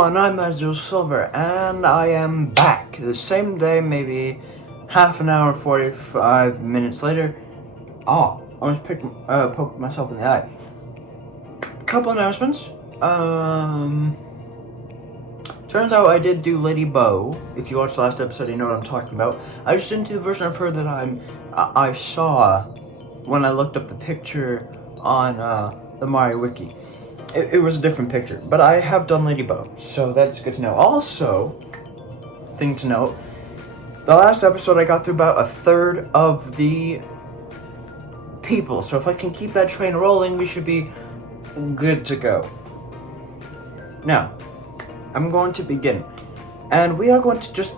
everyone, I'm Azul Silver, and I am back. The same day, maybe half an hour, 45 minutes later. Oh, I almost poked myself in the eye. Couple announcements. Turns out I did do Lady Bo. If you watched the last episode, you know what I'm talking about. I just didn't do the version of her that I saw when I looked up the picture on the Mario Wiki. It was a different picture, but I have done Lady Bo, so that's good to know. Also, thing to note, the last episode I got through about a third of the people, so if I can keep that train rolling, we should be good to go. Now, I'm going to begin, and we are going to just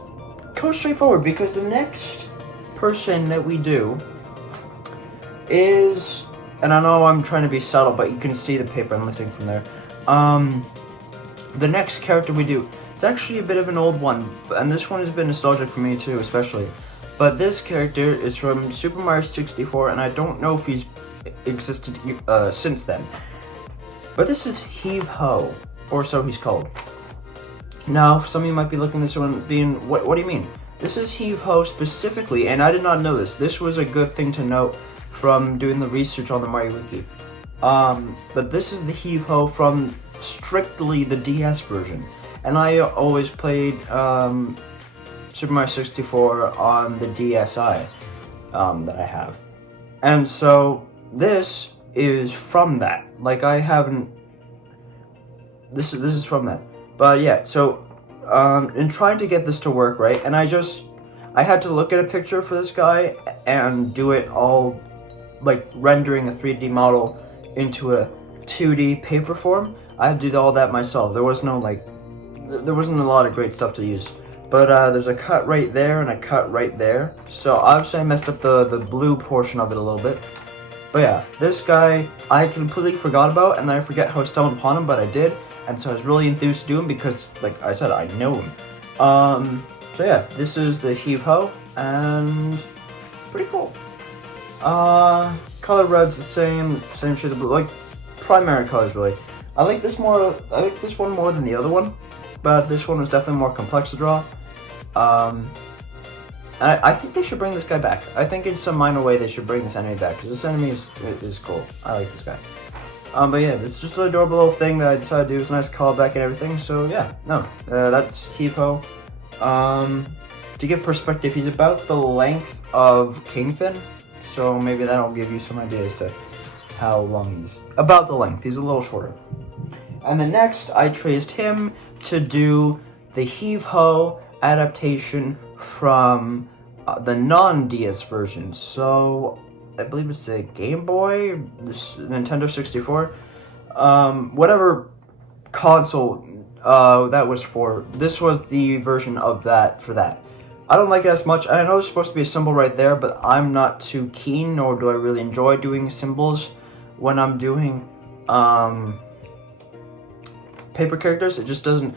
go straight forward, because the next person that we do is... And I know I'm trying to be subtle, but you can see the paper I'm lifting from there. The next character we do, it's actually a bit of an old one, and this one has been nostalgic for me too, especially. But this character is from Super Mario 64, and I don't know if he's existed since then. But this is Heapo, or so he's called. Now, some of you might be looking at this one being, what do you mean? This is Heapo specifically, and I did not know this. This was a good thing to note from doing the research on the Mario Wiki. But this is the Heapo from strictly the DS version. And I always played Super Mario 64 on the DSi that I have. And so this is from that. Like, I haven't... This is from that. But yeah, so in trying to get this to work, right, and I had to look at a picture for this guy and do it all, like rendering a 3D model into a 2D paper form. I had to do all that myself. There was no there wasn't a lot of great stuff to use. But there's a cut right there and a cut right there. So obviously I messed up the blue portion of it a little bit. But yeah, this guy I completely forgot about, and then I forget how I stumbled upon him, but I did. And so I was really enthused to do him because, like I said, I know him. So yeah, this is the Heapo, and pretty cool. Color red's the same shade of blue, like primary colors really. I like this one more than the other one, but this one was definitely more complex to draw. I think they should bring this guy back. I think in some minor way they should bring this enemy back, because this enemy is cool. I like this guy. But yeah, this is just an adorable little thing that I decided to do. It's a nice callback and everything, so yeah, no, that's Heapo. To give perspective, he's about the length of Kingfin. So maybe that'll give you some ideas to how long he's. About the length, he's a little shorter. And then next, I traced him to do the Heapo adaptation from the non-DS version. So, I believe it's the Game Boy, this Nintendo 64, whatever console that was for. This was the version of that for that. I don't like it as much. I know there's supposed to be a symbol right there, but I'm not too keen, nor do I really enjoy doing symbols when I'm doing paper characters. It just doesn't...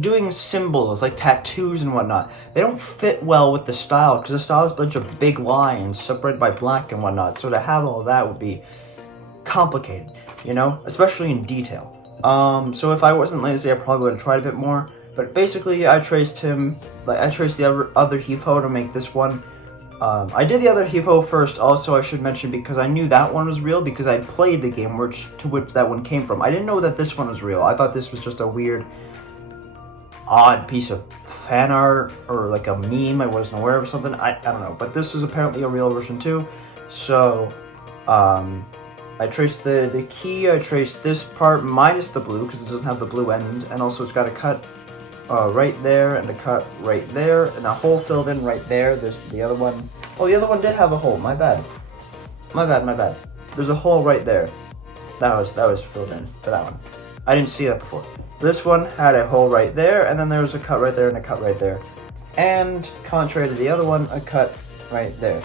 Doing symbols, like tattoos and whatnot, they don't fit well with the style, because the style is a bunch of big lines separated by black and whatnot, so to have all that would be complicated, you know? Especially in detail. So if I wasn't lazy, I probably would have tried a bit more. But basically, I traced him, I traced the other Heapo to make this one. I did the other Heapo first, also I should mention, because I knew that one was real, because I played the game to which that one came from. I didn't know that this one was real. I thought this was just a weird, odd piece of fan art, or like a meme I wasn't aware of something. I don't know, but this is apparently a real version too. So, I traced the key, I traced this part minus the blue, because it doesn't have the blue end, and also it's got a cut right there, and a cut right there, and a hole filled in right there. There's the other one. Oh, the other one did have a hole. My bad. My bad. There's a hole right there. That was filled in for that one. I didn't see that before. This one had a hole right there, and then there was a cut right there and a cut right there. And contrary to the other one, a cut right there.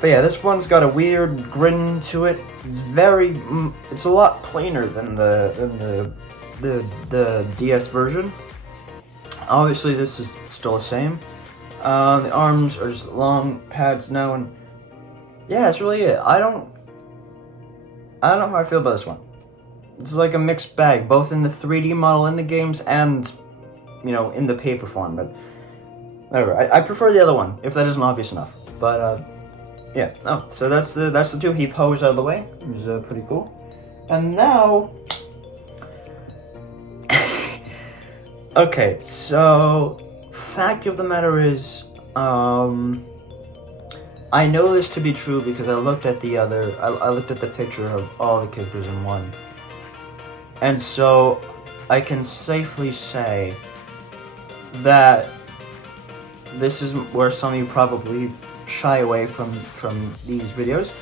But yeah, this one's got a weird grin to it. It's a lot plainer than the DS version. Obviously, this is still the same. The arms are just long pads now, and yeah, that's really it. I don't know how I feel about this one. it's like a mixed bag, both in the 3D model in the games and, you know, in the paper form. But whatever, I prefer the other one, if that isn't obvious enough. But yeah. Oh, so that's the two Heapos out of the way, which is pretty cool. And now, okay, so fact of the matter is, I know this to be true because I looked at the picture of all the characters in one. And so I can safely say that this is where some of you probably shy away from these videos.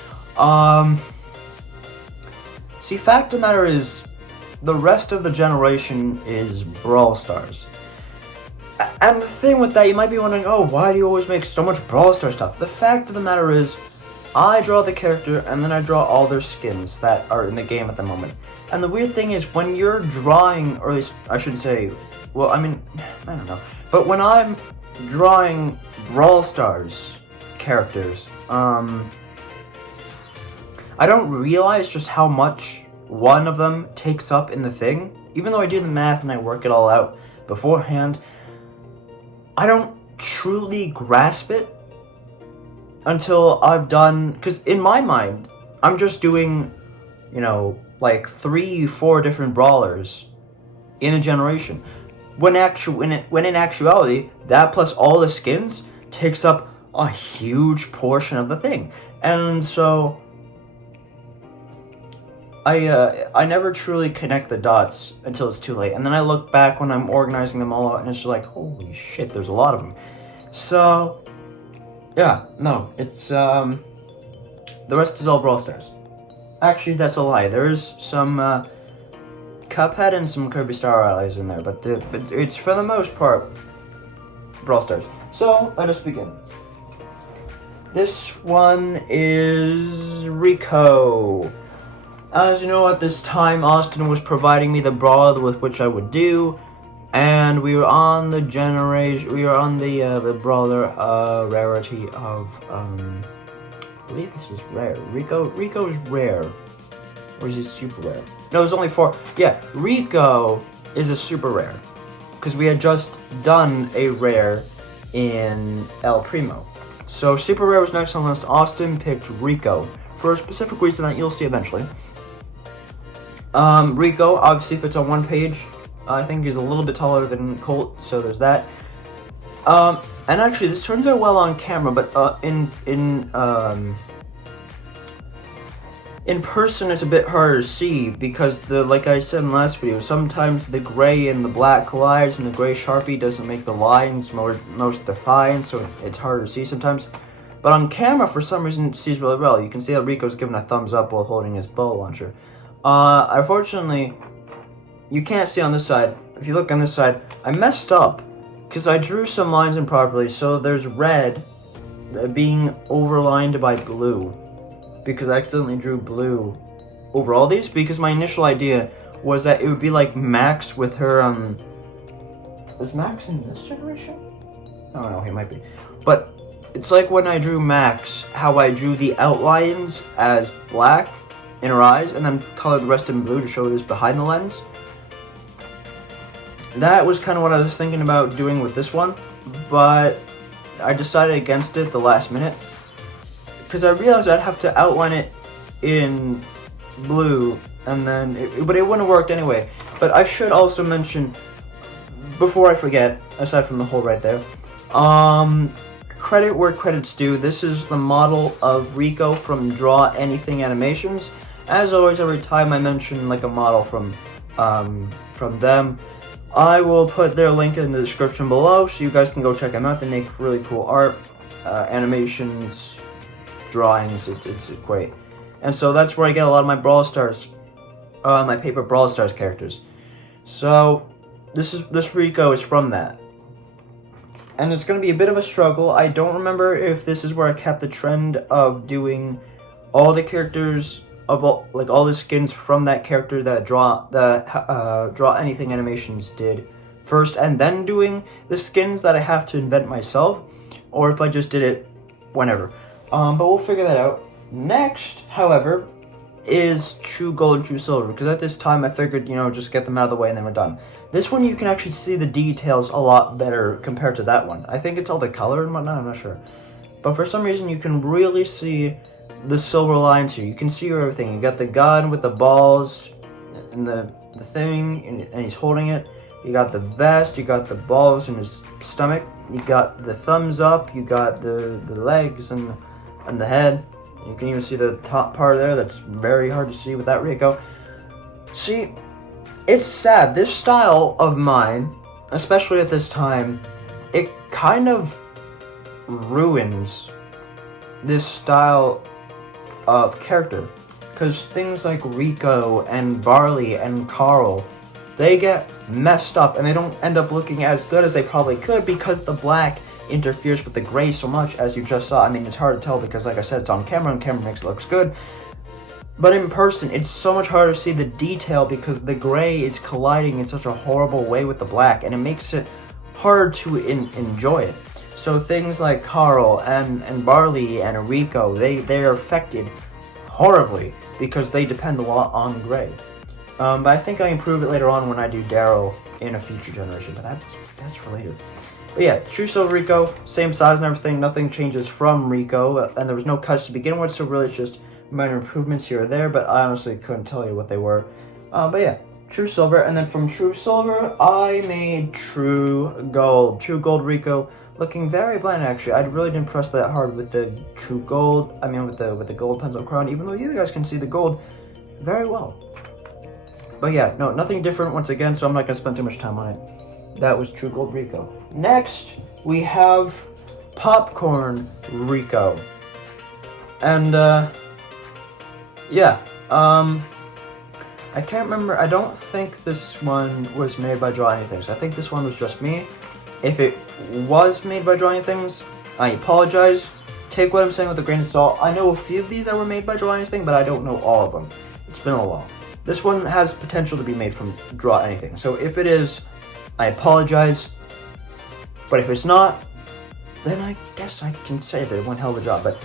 See, fact of the matter is, the rest of the generation is Brawl Stars. And the thing with that, you might be wondering, oh, why do you always make so much Brawl Stars stuff? The fact of the matter is, I draw the character, and then I draw all their skins that are in the game at the moment. And the weird thing is, when you're drawing, or at least, I shouldn't say, well, I mean, I don't know. But when I'm drawing Brawl Stars characters, I don't realize just how much one of them takes up in the thing. Even though I do the math and I work it all out beforehand, I don't truly grasp it until I've done, because in my mind, I'm just doing, you know, like 3-4 different brawlers in a generation. When in actuality, that plus all the skins takes up a huge portion of the thing. And so I never truly connect the dots until it's too late. And then I look back when I'm organizing them all out, and it's just like, holy shit, there's a lot of them. So yeah, no, it's the rest is all Brawl Stars. Actually, that's a lie. There's some Cuphead and some Kirby Star Allies in there, but it's for the most part Brawl Stars. So let us begin. This one is Rico. As you know, at this time, Austin was providing me the brawler with which I would do, and we were on the the brawler rarity of I believe this is rare. Rico's rare, or is he super rare? No, there's only 4. Yeah, Rico is a super rare, because we had just done a rare in El Primo. So super rare was next on the list. Austin picked Rico for a specific reason that you'll see eventually. Rico obviously fits on one page. I think he's a little bit taller than Colt, so there's that. And actually, this turns out well on camera, but in person it's a bit harder to see because like I said in the last video, sometimes the gray and the black collides, and the gray Sharpie doesn't make the lines most defined, so it's harder to see sometimes. But on camera, for some reason, it sees really well. You can see that Rico's giving a thumbs up while holding his bow launcher. Unfortunately, you can't see on this side. If you look on this side, I messed up because I drew some lines improperly. So there's red being overlined by blue because I accidentally drew blue over all these, because my initial idea was that it would be like Max with her, was Max in this generation? I don't know, he might be. But it's like when I drew Max, how I drew the outlines as black in her eyes, and then colored the rest in blue to show it was behind the lens. That was kind of what I was thinking about doing with this one, but I decided against it the last minute, because I realized I'd have to outline it in blue, and then, but it wouldn't have worked anyway. But I should also mention, before I forget, aside from the hole right there, credit where credit's due, this is the model of Rico from Drawanything Animations. As always, every time I mention like a model from them, I will put their link in the description below so you guys can go check them out. They make really cool art, animations, drawings. It's great. And so that's where I get a lot of my Brawl Stars, my paper Brawl Stars characters. So this Rico is from that. And it's going to be a bit of a struggle. I don't remember if this is where I kept the trend of doing all the characters of all the skins from that character that Drawanything Animations did first, and then doing the skins that I have to invent myself, or if I just did it whenever. But we'll figure that out. Next, however, is true gold and true silver, because at this time I figured, you know, just get them out of the way and then we're done. This one you can actually see the details a lot better compared to that one. I think it's all the color and whatnot, I'm not sure. But for some reason you can really see the silver lines here. You can see everything. You got the gun with the balls and the thing, and he's holding it. You got the vest, you got the balls in his stomach, you got the thumbs up, you got the legs and the head. You can even see the top part there. That's very hard to see with that Rico. See, it's sad. This style of mine, especially at this time, it kind of ruins this style of character. Because things like Rico and Barley and Carl, they get messed up and they don't end up looking as good as they probably could because the black interferes with the gray so much, as you just saw. I mean, it's hard to tell because, like I said, it's on camera and camera makes it look good. But in person, it's so much harder to see the detail because the gray is colliding in such a horrible way with the black, and it makes it hard to enjoy it. So things like Carl and Barley and Rico, they are affected horribly because they depend a lot on gray. But I think I improve it later on when I do Daryl in a future generation, but that's for later. But yeah, true silver Rico, same size and everything, nothing changes from Rico, and there was no cuts to begin with, so really it's just minor improvements here or there, but I honestly couldn't tell you what they were. But yeah, true silver, and then from true silver, I made true gold. True gold Rico, looking very bland actually. I really didn't press that hard with the true gold, I mean with the gold pencil crown, even though you guys can see the gold very well. But yeah, no, nothing different once again, so I'm not going to spend too much time on it. That was true gold Rico. Next, we have popcorn Rico. And, yeah, I can't remember, I don't think this one was made by Drawanything, so I think this one was just me. If it was made by Drawanything, I apologize. Take what I'm saying with a grain of salt. I know a few of these that were made by Drawanything, but I don't know all of them. It's been a while. This one has potential to be made from Drawanything, so if it is, I apologize. But if it's not, then I guess I can say they did one hell of a job. But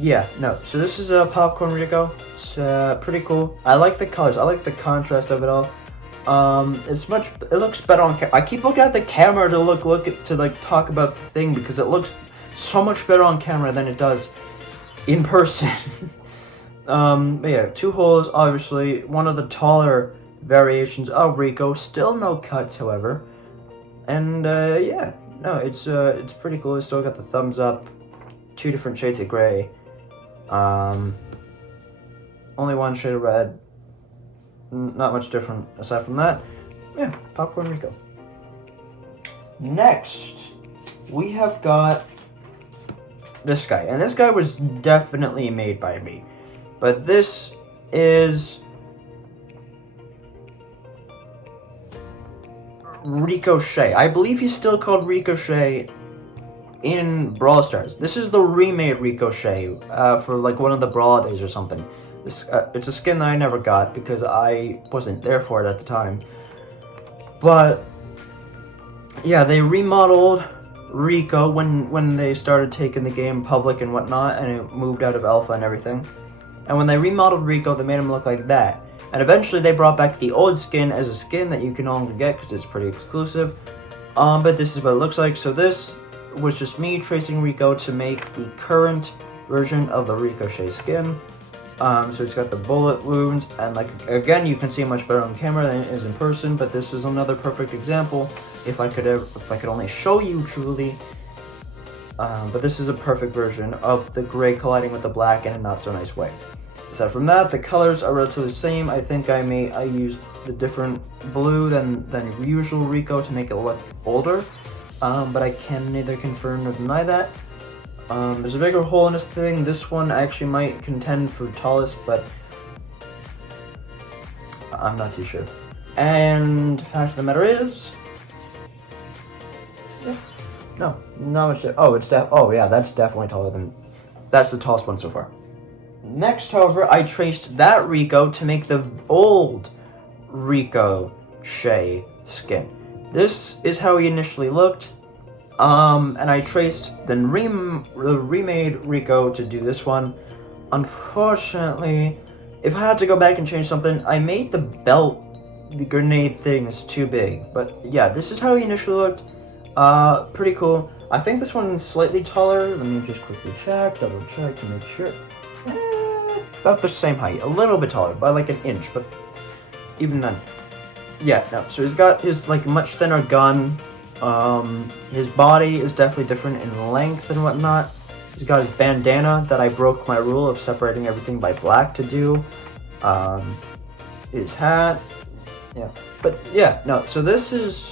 yeah, no. So this is a popcorn Rico. It's pretty cool. I like the colors. I like the contrast of it all. It looks better on camera. I keep looking at the camera to talk about the thing because it looks so much better on camera than it does in person. But yeah, 2 holes, obviously. One of the taller variations of Rico. Still no cuts, however. And yeah, no, it's pretty cool. It's still got the thumbs up. 2 different shades of gray. Only 1 shade of red. Not much different aside from that. Yeah, popcorn Rico. Next, we have got this guy. And this guy was definitely made by me. But this is Ricochet. I believe he's still called Ricochet in Brawl Stars. This is the remade Ricochet for like one of the Brawl days or something. This, it's a skin that I never got because I wasn't there for it at the time. But yeah, they remodeled Rico when they started taking the game public and whatnot, and it moved out of alpha and everything. And when they remodeled Rico, they made him look like that. And eventually they brought back the old skin as a skin that you can no longer get because it's pretty exclusive. But this is what it looks like. So this was just me tracing Rico to make the current version of the Ricochet skin. So it's got the bullet wounds, and like again, you can see much better on camera than it is in person. But this is another perfect example. If I could only show you truly. But this is a perfect version of the gray colliding with the black in a not so nice way. Aside from that, the colors are relatively the same. I think I used the different blue than usual Rico to make it look older. But I can neither confirm nor deny that. There's a bigger hole in this thing. This one actually might contend for tallest, but I'm not too sure. And fact of the matter is, yeah, no, not much. Oh yeah, that's definitely taller than. That's the tallest one so far. Next, however, I traced that Rico to make the old Ricochet skin. This is how he initially looked. And I traced the remade Rico to do this one. Unfortunately, If I had to go back and change something, I made the belt, the grenade things too big. But yeah, this is how he initially looked. Pretty cool. I think this one's slightly taller. Let me just quickly check, double check to make sure. About the same height, a little bit taller, by like an inch, but even then. Yeah, no, so he's got his like much thinner gun. His body is definitely different in length and whatnot. He's got his bandana that I broke my rule of separating everything by black to do. His hat. Yeah, but yeah, no, so this is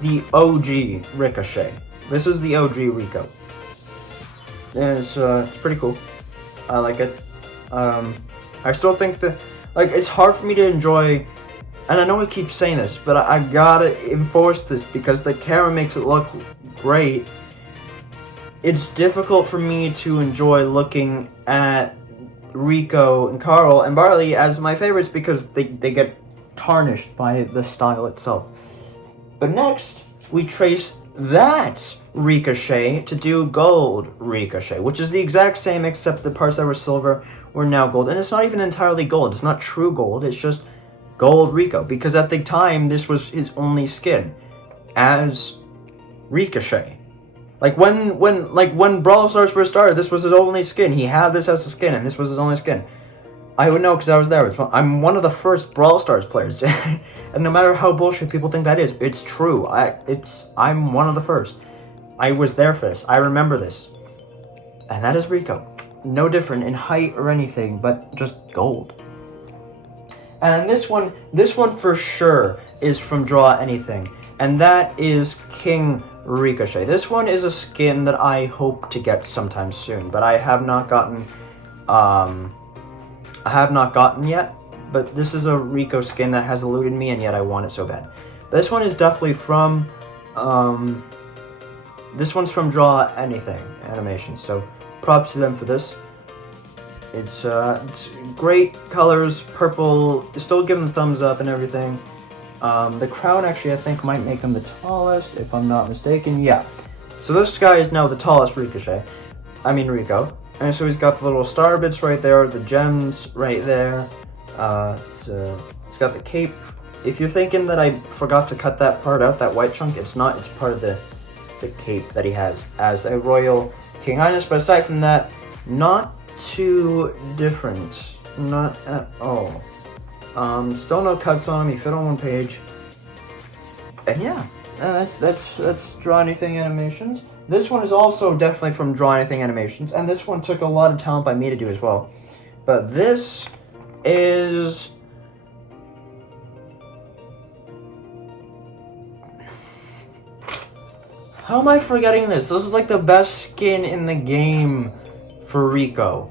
the OG Ricochet. This is the OG Rico. And it's pretty cool. I like it. I still think that, like, it's hard for me to enjoy, and I know I keep saying this, but I gotta enforce this because the camera makes it look great. It's difficult for me to enjoy looking at Rico and Carl and Barley as my favorites because they get tarnished by the style itself. But next, we trace that Ricochet to do gold Ricochet, which is the exact same except the parts that were silver were now gold. And it's not even entirely gold. It's not true gold. It's just gold Rico. Because at the time, this was his only skin as Ricochet. Like when Brawl Stars first started, this was his only skin. He had this as a skin, and this was his only skin. I would know because I was there. I'm one of the first Brawl Stars players, and no matter how bullshit people think that is, it's true. I'm one of the first. I was there for this. I remember this, and that is Rico. No different in height or anything, but just gold. And this one for sure is from Drawanything, and that is King Ricochet. This one is a skin that I hope to get sometime soon, but I have not gotten. Yet, but this is a Rico skin that has eluded me, and yet I want it so bad. This one is definitely from, this one's from Drawanything Animations, so props to them for this. It's great colors, purple, still give them thumbs up and everything. The crown actually I think might make him the tallest, if I'm not mistaken, yeah. So this guy is now the tallest Rico. And so he's got the little star bits right there, the gems right there. It's got the cape. If you're thinking that I forgot to cut that part out, that white chunk, it's not. It's part of the cape that he has as a Royal King Highness. But aside from that, not too different. Not at all. Still no cuts on him. He fit on one page. And yeah, that's Drawanything Animations. This one is also definitely from Drawanything Animations, and this one took a lot of talent by me to do as well. But this is... How am I forgetting this? This is like the best skin in the game for Rico.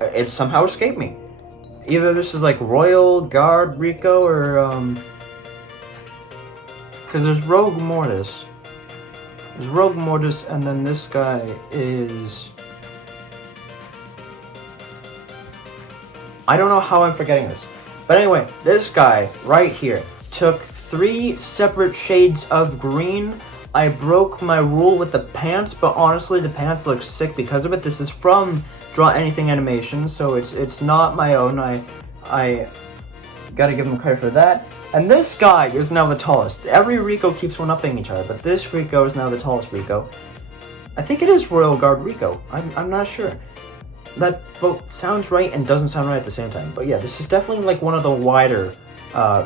It somehow escaped me. Either this is like Royal Guard Rico or because there's Rogue Mortis. There's Rogue Mortis, and then this guy is... I don't know how I'm forgetting this. But anyway, this guy right here took 3 separate shades of green. I broke my rule with the pants, but honestly the pants look sick because of it. This is from Drawanything Animation, so it's not my own. I gotta give him credit for that. And this guy is now the tallest. Every Rico keeps one-upping each other, but this Rico is now the tallest Rico. I think it is Royal Guard Rico. I'm not sure. That both sounds right and doesn't sound right at the same time. But yeah, this is definitely like one of the wider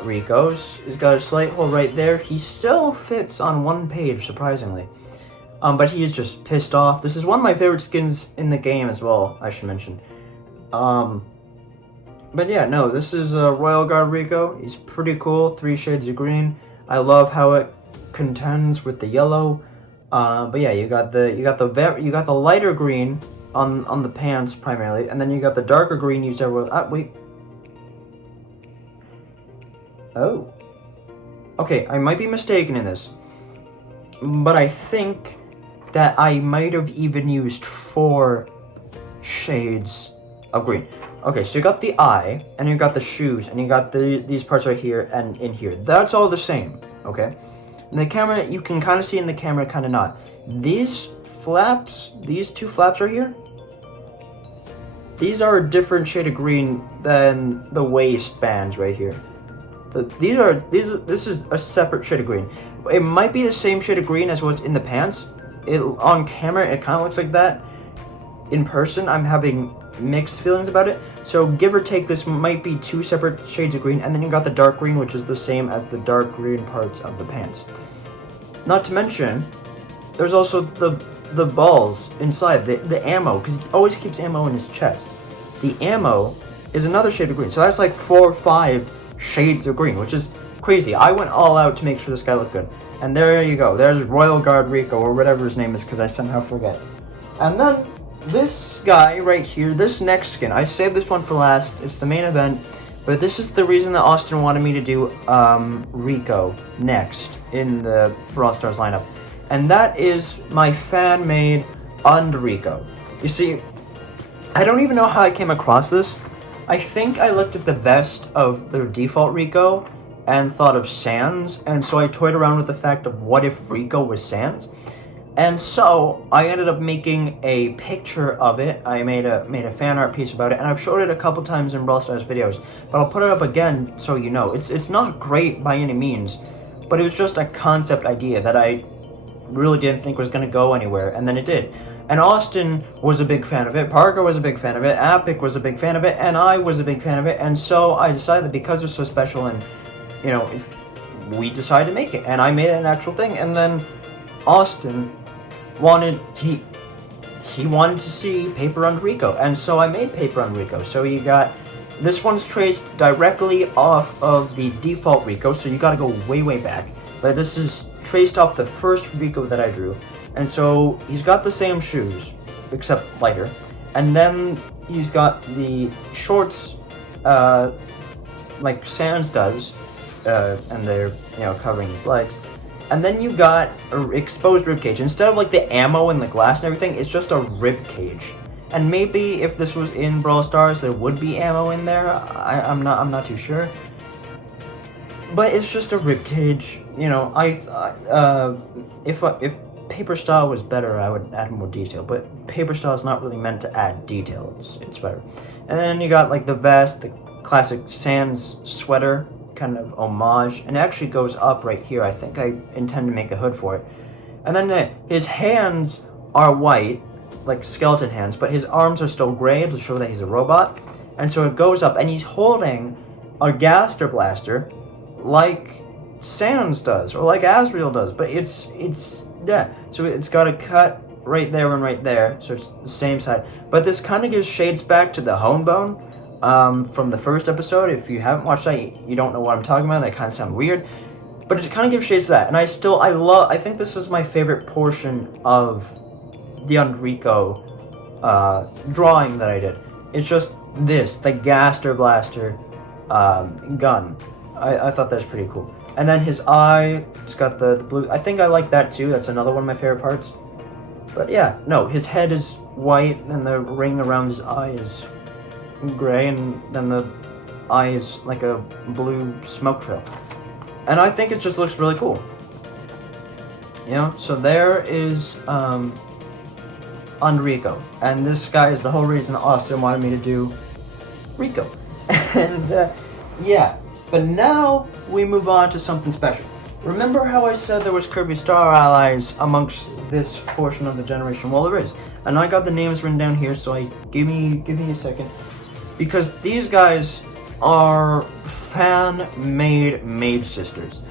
Ricos. He's got a slight hole right there. He still fits on one page, surprisingly. But he is just pissed off. This is one of my favorite skins in the game as well, I should mention. But yeah, no, this is Royal Guard Rico. He's pretty cool, 3 shades of green. I love how it contends with the yellow. But yeah, you got the lighter green on the pants primarily, and then you got the darker green used everywhere. Wait. Oh. Okay, I might be mistaken in this, but I think that I might have even used 4 shades of green. Okay, so you got the eye, and you got the shoes, and you got these parts right here and in here. That's all the same, okay? In the camera, you can kind of see in the camera, kind of not. These flaps, these two flaps right here, these are a different shade of green than the waistbands right here. This is a separate shade of green. It might be the same shade of green as what's in the pants. On camera, it kind of looks like that. In person, I'm having mixed feelings about it. So give or take, this might be two separate shades of green, and then you got the dark green, which is the same as the dark green parts of the pants. Not to mention, there's also the balls inside, the ammo, because he always keeps ammo in his chest. The ammo is another shade of green, so that's like 4 or 5 shades of green, which is crazy. I went all out to make sure this guy looked good. And there you go, there's Royal Guard Rico, or whatever his name is, because I somehow forget. And then this guy right here, this next skin, I saved this one for last. It's the main event, but this is the reason that Austin wanted me to do Rico next in the Brawl Stars lineup. And that is my fan-made Rico. You see, I don't even know how I came across this. I think I looked at the vest of the default Rico and thought of Sans, and so I toyed around with the fact of what if Rico was Sans. And so I ended up making a picture of it. I made a fan art piece about it, and I've showed it a couple times in Brawl Stars videos, but I'll put it up again so you know. It's not great by any means, but it was just a concept idea that I really didn't think was going to go anywhere, and then it did. And Austin was a big fan of it, Parker was a big fan of it, Epic was a big fan of it, and I was a big fan of it, and so I decided that because it was so special and, you know, we decided to make it, and I made it an actual thing. And then Austin wanted to see paper on Rico, and so I made paper on Rico. So you got, this one's traced directly off of the default Rico, so you gotta go way back, but this is traced off the first Rico that I drew. And so he's got the same shoes, except lighter, and then he's got the shorts like Sans does, and they're, you know, covering his legs. And then you got an exposed rib cage. Instead of like the ammo and the glass and everything, it's just a rib cage. And maybe if this was in Brawl Stars, there would be ammo in there. I'm not too sure. But it's just a rib cage. You know, if paper style was better, I would add more detail. But paper style is not really meant to add detail. It's better. And then you got like the vest, the classic Sans sweater, kind of homage, and it actually goes up right here. I think I intend to make a hood for it. And then his hands are white, like skeleton hands, but his arms are still gray to show that he's a robot. And so it goes up, and he's holding a Gaster Blaster like Sans does, or like Azrael does, but it's yeah, so it's got a cut right there and right there, so it's the same side. But this kind of gives shades back to the Hone Bone from the first episode. If you haven't watched that, you don't know what I'm talking about. That kind of sounds weird, but it kind of gives shades to that. And I think this is my favorite portion of the Rico drawing that I did. It's just this, the Gaster Blaster gun. I thought that was pretty cool. And then his eye, it's got the blue. I think I like that too. That's another one of my favorite parts. But yeah, no, his head is white, and the ring around his eye is gray, and then the eye is like a blue smoke trail. And I think it just looks really cool. You know, so there is Rico. And this guy is the whole reason Austin wanted me to do Rico. And yeah, but now we move on to something special. Remember how I said there was Kirby Star Allies amongst this portion of the generation? Well, there is. And I got the names written down here, so give me a second. Because these guys are fan-made Mage Sisters.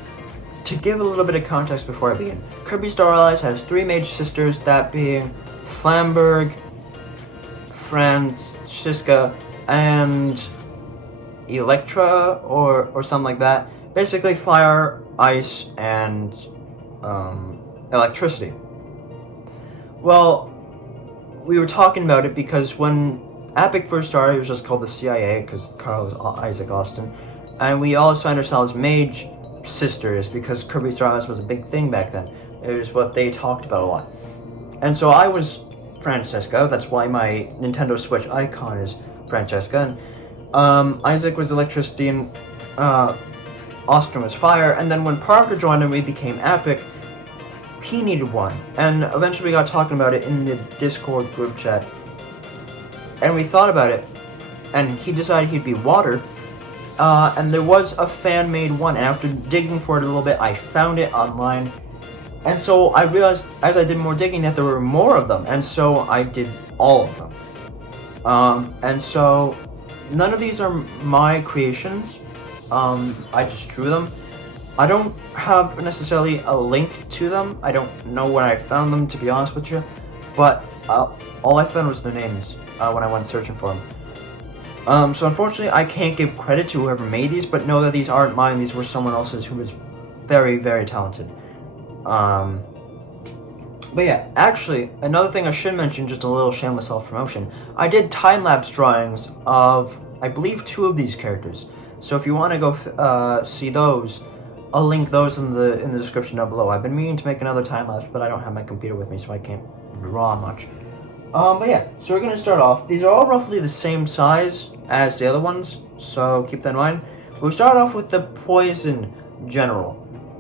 To give a little bit of context before I begin, Kirby Star Allies has 3 Mage Sisters, that being Flamberg, Francisca, and Electra, or something like that. Basically fire, ice, and electricity. Well, we were talking about it because when Epic first started, it was just called the CIA, because Carl was Isaac Austin, and we all assigned ourselves Mage Sisters because Kirby Star Allies was a big thing back then. It was what they talked about a lot. And so I was Francesca. That's why my Nintendo Switch icon is Francesca. And Isaac was electricity, and Austin was fire. And then when Parker joined and we became Epic, he needed one. And eventually we got talking about it in the Discord group chat. And we thought about it, and he decided he'd be water. And there was a fan-made one, and after digging for it a little bit, I found it online. And so I realized, as I did more digging, that there were more of them, and so I did all of them. And so, none of these are my creations. I just drew them. I don't have necessarily a link to them. I don't know where I found them, to be honest with you. But all I found was their names when I went searching for them. So unfortunately, I can't give credit to whoever made these, but know that these aren't mine. These were someone else's who was very, very talented. But yeah, actually, another thing I should mention, just a little shameless self-promotion. I did time-lapse drawings of, I believe, 2 of these characters. So if you want to go see those, I'll link those in the description down below. I've been meaning to make another time-lapse, but I don't have my computer with me, so I can't draw much. But yeah, so we're going to start off. These are all roughly the same size as the other ones, so keep that in mind. We'll start off with the Poison General.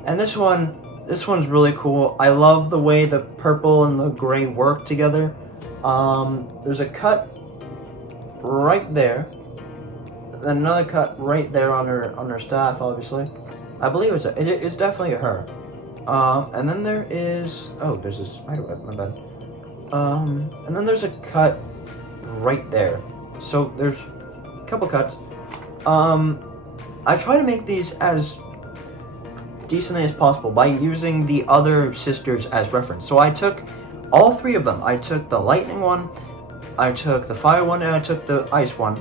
And this one's really cool. I love the way the purple and the gray work together. There's a cut right there. And another cut right there on her staff, obviously. I believe it's definitely her. And then there is, there's a spider web, my bad. And then there's a cut right there. So there's a couple cuts. I try to make these as decently as possible by using the other sisters as reference. So I took all 3 of them. I took the lightning one, I took the fire one, and I took the ice one.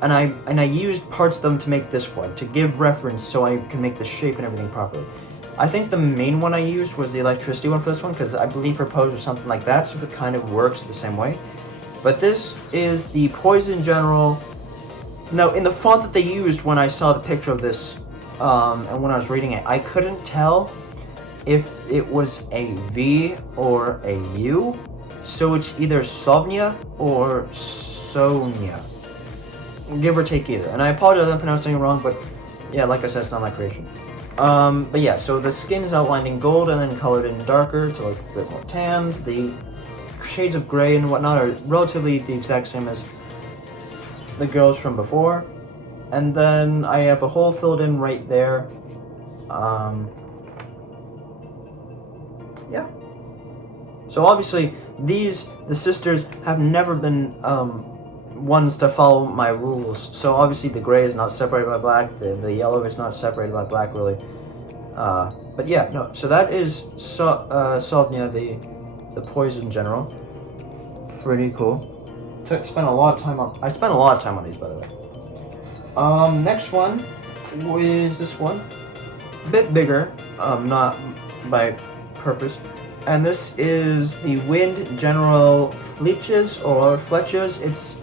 And I used parts of them to make this one, to give reference so I can make the shape and everything properly. I think the main one I used was the electricity one for this one, because I believe her pose was something like that, so it kind of works the same way. But this is the Poison General. Now, in the font that they used when I saw the picture of this, and when I was reading it, I couldn't tell if it was a V or a U, so it's either Sovnia or Sonia. Give or take either. And I apologize if I'm pronouncing it wrong, but yeah, like I said, it's not my creation. But yeah, so the skin is outlined in gold and then colored in darker to look a bit more tanned. The shades of gray and whatnot are relatively the exact same as the girls from before. And then I have a hole filled in right there. Yeah. So obviously, the sisters have never been, ones to follow my rules. So obviously the gray is not separated by black, the yellow is not separated by black really. But yeah, no, so that is Sovnia, the Poison General. Pretty cool. I spent a lot of time on these, by the way. Next one is this one. A bit bigger, not by purpose. And this is the Wind General Fleches or Fleches. It's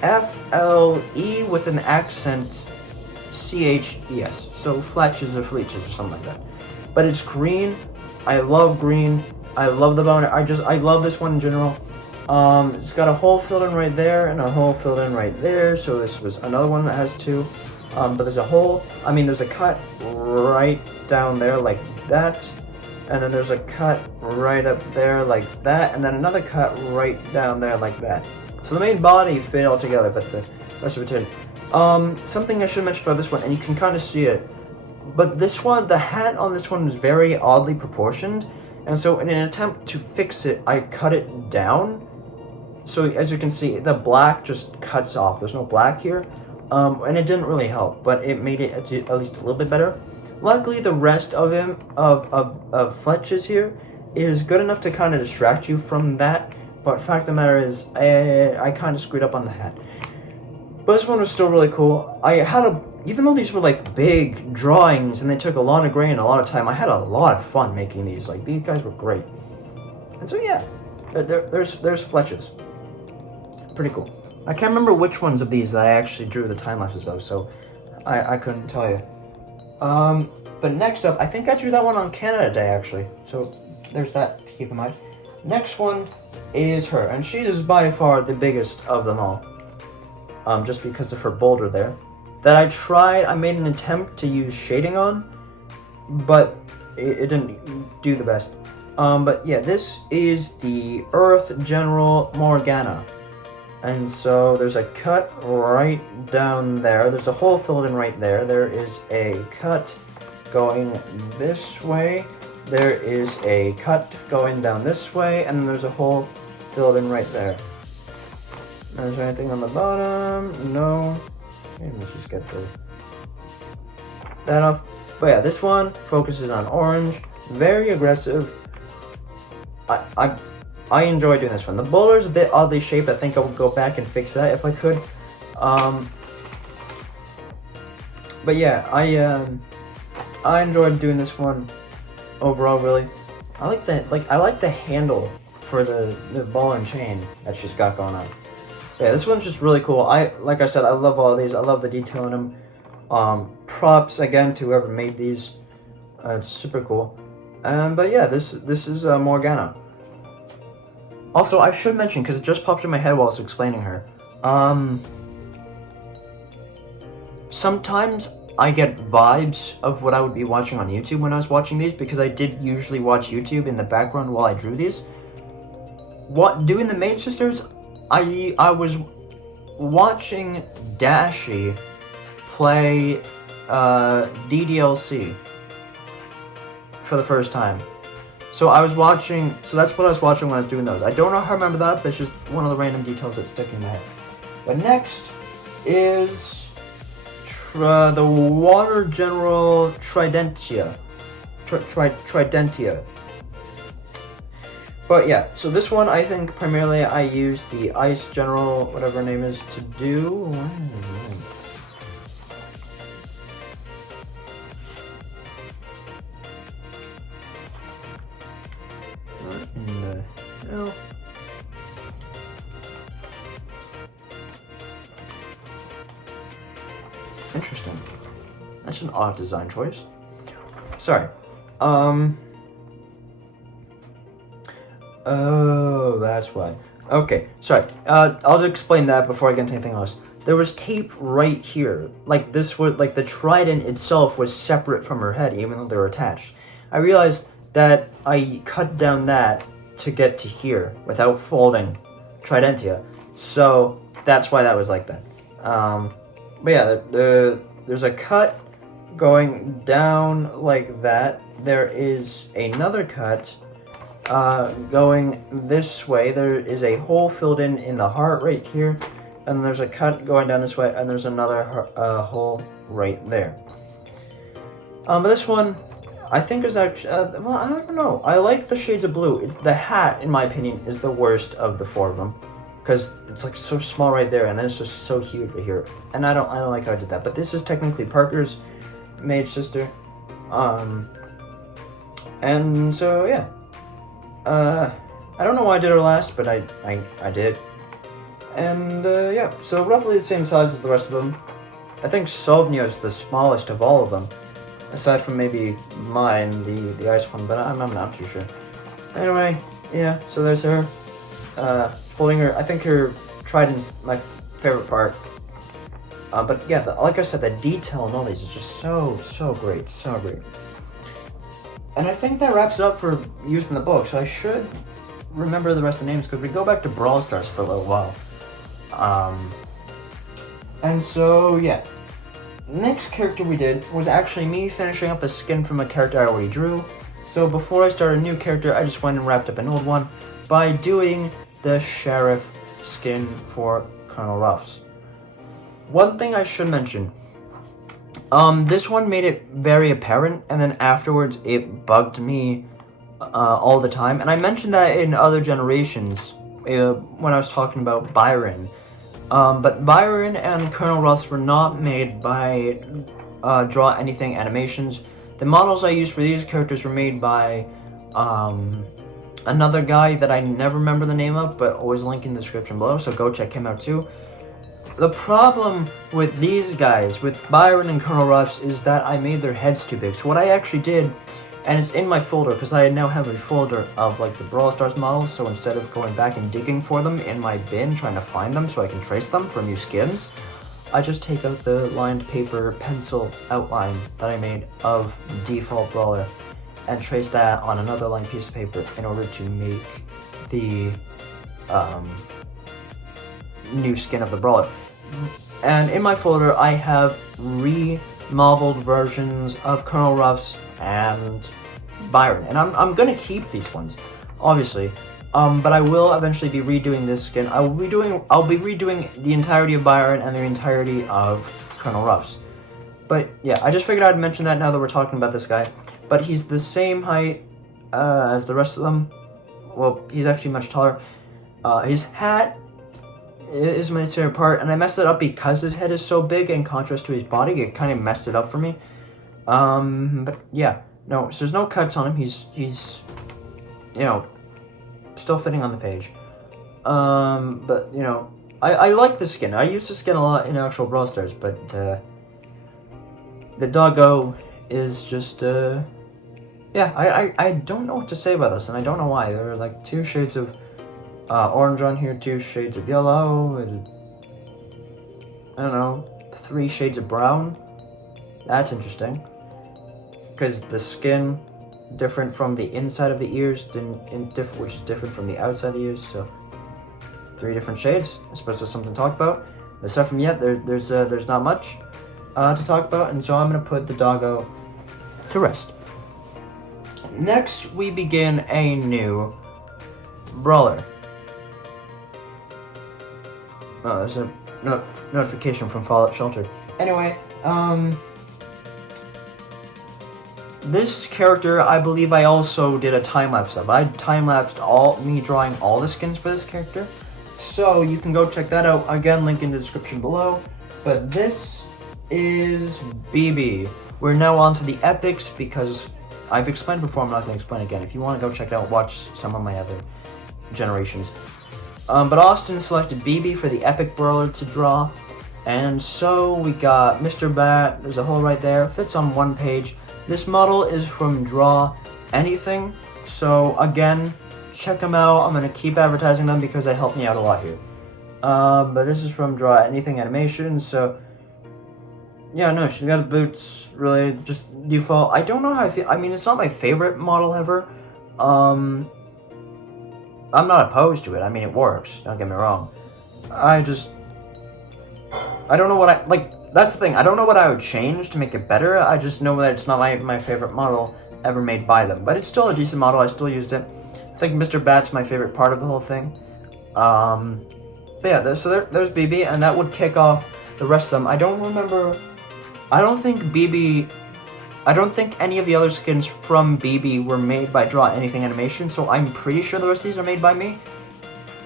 F-L-E with an accent C-H-E-S. So Fletches or Fleches or something like that. But it's green. I love green. I love the boner. I love this one in general. It's got a hole filled in right there and a hole filled in right there. So this was another one that has 2. But there's a hole. There's a cut right down there like that. And then there's a cut right up there like that. And then another cut right down there like that. So the main body fit all together, but the rest of it didn't. Something I should mention about this one, and you can kind of see it, but this one, the hat on this one is very oddly proportioned, and so in an attempt to fix it, I cut it down. So as you can see, the black just cuts off. There's no black here, and it didn't really help, but it made it at least a little bit better. Luckily, the rest of him, of Fletches here, is good enough to kind of distract you from that. But fact of the matter is, I kind of screwed up on the hat. But this one was still really cool. Even though these were like big drawings and they took a lot of gray and a lot of time, I had a lot of fun making these. Like, these guys were great. And so yeah, there's Fletches. Pretty cool. I can't remember which ones of these that I actually drew the time lapses of, so I couldn't tell you. But next up, I think I drew that one on Canada Day actually. So there's that to keep in mind. Next one is her, and she is by far the biggest of them all. Just because of her boulder there. That I made an attempt to use shading on, but it didn't do the best. But yeah, this is the Earth General Morgana. And so there's a cut right down there. There's a hole filled in right there. There is a cut going this way. There is a cut going down this way, and then there's a hole filled in right there. Is there anything on the bottom? No. Okay, let's just get that off. But yeah, this one focuses on orange. Very aggressive. I enjoy doing this one. The bowler's a bit oddly shaped. I think I would go back and fix that if I could. But yeah, I enjoyed doing this one overall. Really, I like the handle for the ball and chain that she's got going on. Yeah, this one's just really cool. Like I said, I love all these. I love the detail in them. Props again to whoever made these. It's super cool. But yeah, this is Morgana. Also, I should mention, because it just popped in my head while I was explaining her. Sometimes I get vibes of what I would be watching on YouTube when I was watching these, because I did usually watch YouTube in the background while I drew these. Doing the Maid Sisters, I was watching Dashi play DDLC for the first time. So that's what I was watching when I was doing those. I don't know how I remember that, but it's just one of the random details that's sticking in my head. But next is the Water General Tridentia. Tridentia. But yeah, so this one I think primarily I used the Ice General, whatever her name is, to do. Interesting. That's an odd design choice. Sorry. Oh, that's why. Okay, sorry. I'll explain that before I get into anything else. There was tape right here. Like this was the trident itself was separate from her head, even though they were attached. I realized that I cut down that to get to here without folding Tridentia. So that's why that was like that. But yeah, there's a cut going down like that. There is another cut going this way. There is a hole filled in the heart right here, and there's a cut going down this way, and there's another hole right there. But this one, I think is actually, well, I don't know. I like the shades of blue. The hat, in my opinion, is the worst of the four of them, because it's like so small right there, and then it's just so huge right here. And I don't like how I did that. But this is technically Parker's Maid Sister, and so yeah. I don't know why I did her last, but I did. And yeah, so roughly the same size as the rest of them. I think Sovnia is the smallest of all of them, aside from maybe mine, the ice one, but I'm not too sure. Anyway, yeah, so there's her. Holding her, I think her trident's my favorite part. But yeah, like I said, the detail in all these is just so great, so great. And I think that wraps it up for using the book, so I should remember the rest of the names, because we go back to Brawl Stars for a little while. And so, yeah. Next character we did was actually me finishing up a skin from a character I already drew. So before I started a new character, I just went and wrapped up an old one by doing the Sheriff skin for Colonel Ruffs. One thing I should mention, this one made it very apparent, and then afterwards it bugged me all the time. And I mentioned that in other generations when I was talking about Byron. But Byron and Colonel Ruffs were not made by Drawanything Animations. The models I used for these characters were made by another guy that I never remember the name of, but always link in the description below, so go check him out too. The problem with these guys, with Byron and Colonel Ruffs, is that I made their heads too big. So what I actually did, and it's in my folder, because I now have a folder of like the Brawl Stars models, so instead of going back and digging for them in my bin, trying to find them so I can trace them for new skins, I just take out the lined paper pencil outline that I made of default Brawler, and trace that on another blank piece of paper in order to make the new skin of the brawler. And in my folder, I have remodeled versions of Colonel Ruffs and Byron, and I'm gonna keep these ones, obviously. But I will eventually be redoing this skin. I'll be redoing the entirety of Byron and the entirety of Colonel Ruffs. But yeah, I just figured I'd mention that now that we're talking about this guy. But he's the same height as the rest of them. Well, he's actually much taller. His hat is my favorite part, and I messed it up because his head is so big in contrast to his body. It kind of messed it up for me. But yeah, no, so there's no cuts on him. He's you know, still fitting on the page. But you know, I like the skin. I use the skin a lot in actual Brawl Stars, but the doggo is just yeah, I don't know what to say about this, and I don't know why. There are like 2 shades of orange on here, 2 shades of yellow, and I don't know, 3 shades of brown. That's interesting, because the skin different from the inside of the ears, which is different from the outside of the ears. So 3 different shades. I suppose there's something to talk about. Aside from yet, there's not much to talk about, and so I'm gonna put the doggo to rest. Next, we begin a new brawler. Oh, there's a notification from Fallout Shelter. Anyway, this character, I believe I also did a time-lapse of. I time-lapsed me drawing all the skins for this character. So you can go check that out. Again, link in the description below. But this is Bibi. We're now on to the epics because I've explained before, I'm not going to explain again. If you want to go check it out, watch some of my other generations. But Austin selected Bibi for the epic brawler to draw. And so we got Mr. Bat. There's a hole right there. Fits on 1 page. This model is from Drawanything. So again, check them out. I'm going to keep advertising them because they help me out a lot here. But this is from Drawanything Animations. So yeah, no, she's got the boots, really, just default. I don't know how I feel. I mean, it's not my favorite model ever. I'm not opposed to it. I mean, it works. Don't get me wrong. I don't know what that's the thing. I don't know what I would change to make it better. I just know that it's not my favorite model ever made by them. But it's still a decent model. I still used it. I think Mr. Bat's my favorite part of the whole thing. But yeah, there's Bibi, and that would kick off the rest of them. I don't think any of the other skins from Bibi were made by Drawanything Animation, so I'm pretty sure the rest of these are made by me.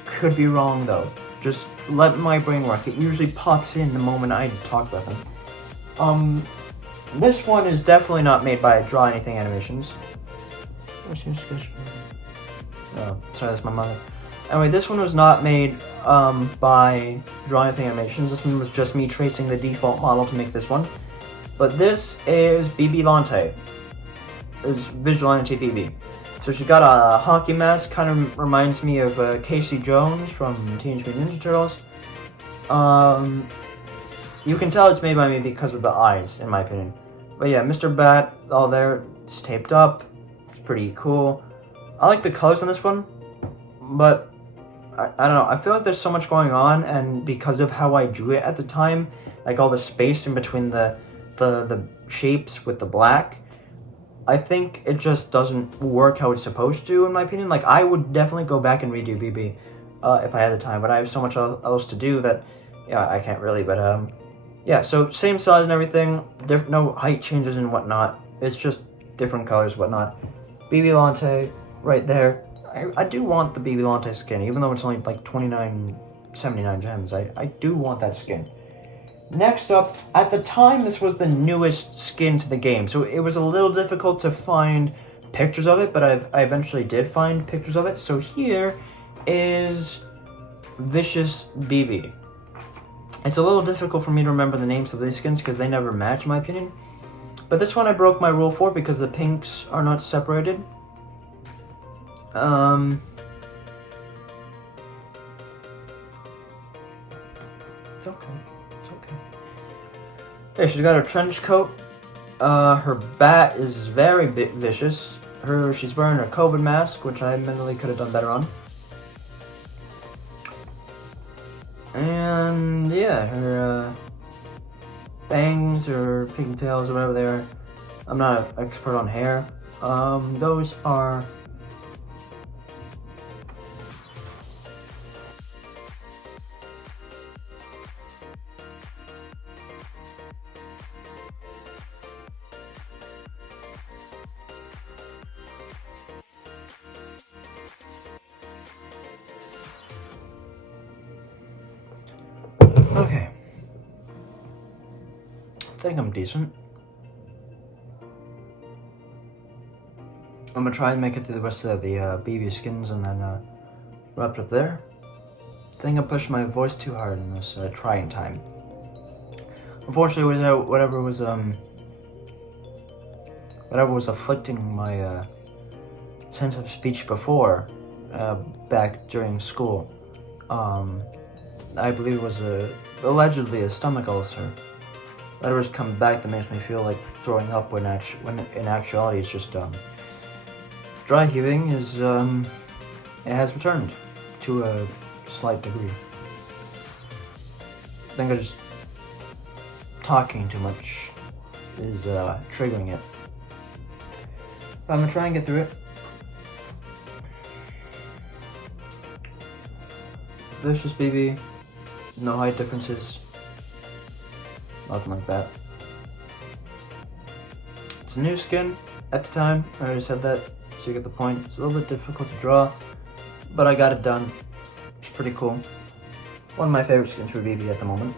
Could be wrong though. Just let my brain work. It usually pops in the moment I talk about them. This one is definitely not made by Drawanything Animations. Oh, sorry, that's my mother. Anyway, this one was not made by Drawanything Animations. This one was just me tracing the default model to make this one. But this is Bibi Lante. It's Vigilante Bibi. So she got a hockey mask, kind of reminds me of Casey Jones from Teenage Mutant Ninja Turtles. You can tell it's made by me because of the eyes, in my opinion. But yeah, Mr. Bat, all there, it's taped up. It's pretty cool. I like the colors on this one, but I don't know. I feel like there's so much going on, and because of how I drew it at the time, like all the space in between the shapes with the black, I think it just doesn't work how it's supposed to, in my opinion. Like, I would definitely go back and redo BB if I had the time, but I have so much else to do that, yeah, I can't really. But yeah, so same size and everything, no height changes and whatnot. It's just different colors, whatnot. Bibi Lante right there. I do want the Bibi Lante skin, even though it's only like 29.79 gems. I do want that skin. Next up, at the time, this was the newest skin to the game, so it was a little difficult to find pictures of it, but I eventually did find pictures of it. So here is Vicious BB. It's a little difficult for me to remember the names of these skins because they never match, in my opinion. But this one I broke my rule for because the pinks are not separated. It's okay. Yeah, she's got her trench coat. Her bat is very vicious. she's wearing her COVID mask, which I mentally could have done better on. And yeah, her bangs or pigtails or whatever they are. I'm not an expert on hair. Those are okay. I think I'm decent. I'm gonna try and make it through the rest of the BB skins and then wrap it up there. I think I pushed my voice too hard in this trying time. Unfortunately, whatever was afflicting my sense of speech before, back during school, I believe it was allegedly a stomach ulcer. Whatever's come back that makes me feel like throwing up when in actuality it's just dry heaving is it has returned to a slight degree. I think I just talking too much is triggering it. But I'm gonna try and get through it. Fleches BB, no height differences, nothing like that. It's a new skin at the time, I already said that, so you get the point. It's a little bit difficult to draw, but I got it done. It's pretty cool. One of my favorite skins for BB at the moment.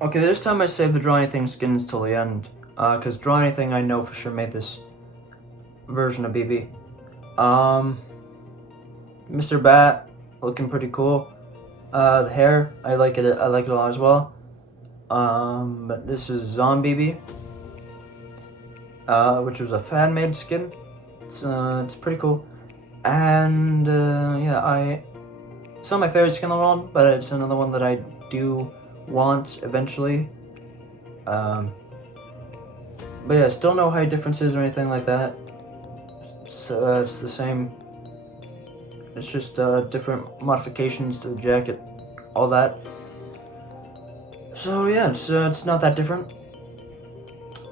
Okay, this time I saved the Drawanything skins till the end, because Drawanything I know for sure made this version of BB. Mr. Bat, looking pretty cool. The hair, I like it a lot as well. But this is Zombie BB, which was a fan-made skin. It's pretty cool. And yeah, it's not my favorite skin in the world, but it's another one that I do want eventually. But yeah, still no height differences or anything like that. So it's the same. It's just different modifications to the jacket, all that. So yeah, it's not that different.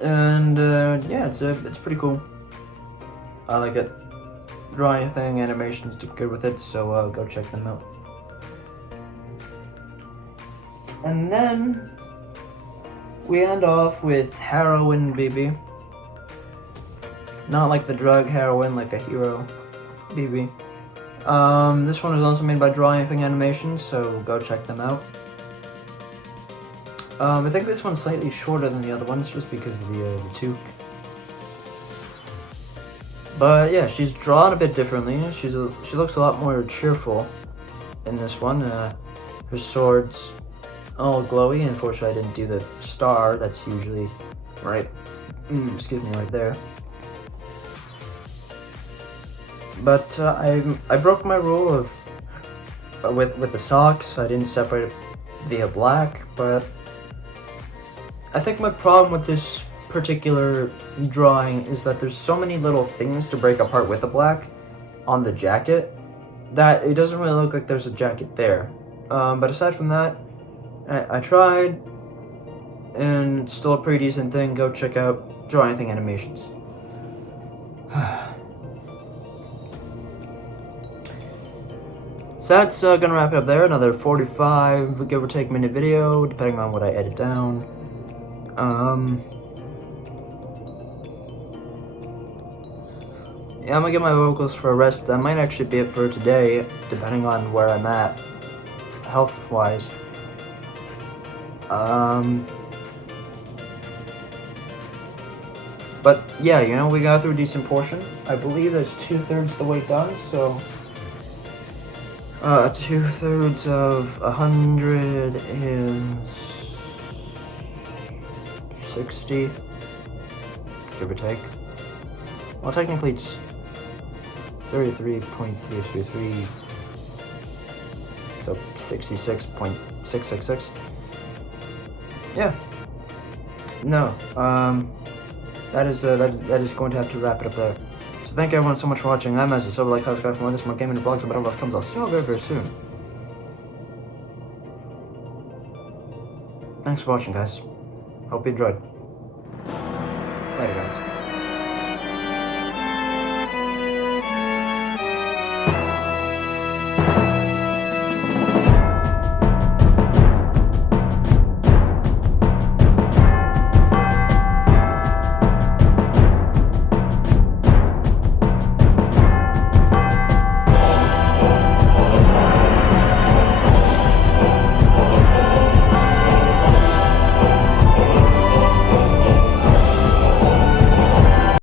And yeah, it's pretty cool. I like it. Drawanything animations do good with it, so go check them out. And then we end off with Heroin BB. Not like the drug heroin, like a Hero BB. This one was also made by Drawanything Animations, so go check them out. I think this one's slightly shorter than the other ones, just because of the toque. But yeah, she's drawn a bit differently. She looks a lot more cheerful in this one. Her sword's all glowy. Unfortunately, I didn't do the star. That's usually right. Excuse me, right there. But I broke my rule of with the socks. I didn't separate it via black, but I think my problem with this particular drawing is that there's so many little things to break apart with the black on the jacket that it doesn't really look like there's a jacket there. But aside from that, I tried, and it's still a pretty decent thing. Go check out Drawanything Animations. So that's gonna wrap it up there. Another 45, give or take, minute video, depending on what I edit down. Yeah, I'm gonna get my vocals for a rest. That might actually be it for today, depending on where I'm at, health-wise. But yeah, you know, we got through a decent portion. I believe that's 2/3 the way done, so 2/3 of 160, give or take. Well, technically it's 33.333, so 66.666. Yeah. No, that is going to have to wrap it up there. So thank you everyone so much for watching. I'm Messi, so like, subscribe for more of this, more gaming vlogs, and whatever else comes. I'll see you all very, very soon. Thanks for watching, guys. Hope you enjoyed. Later, guys.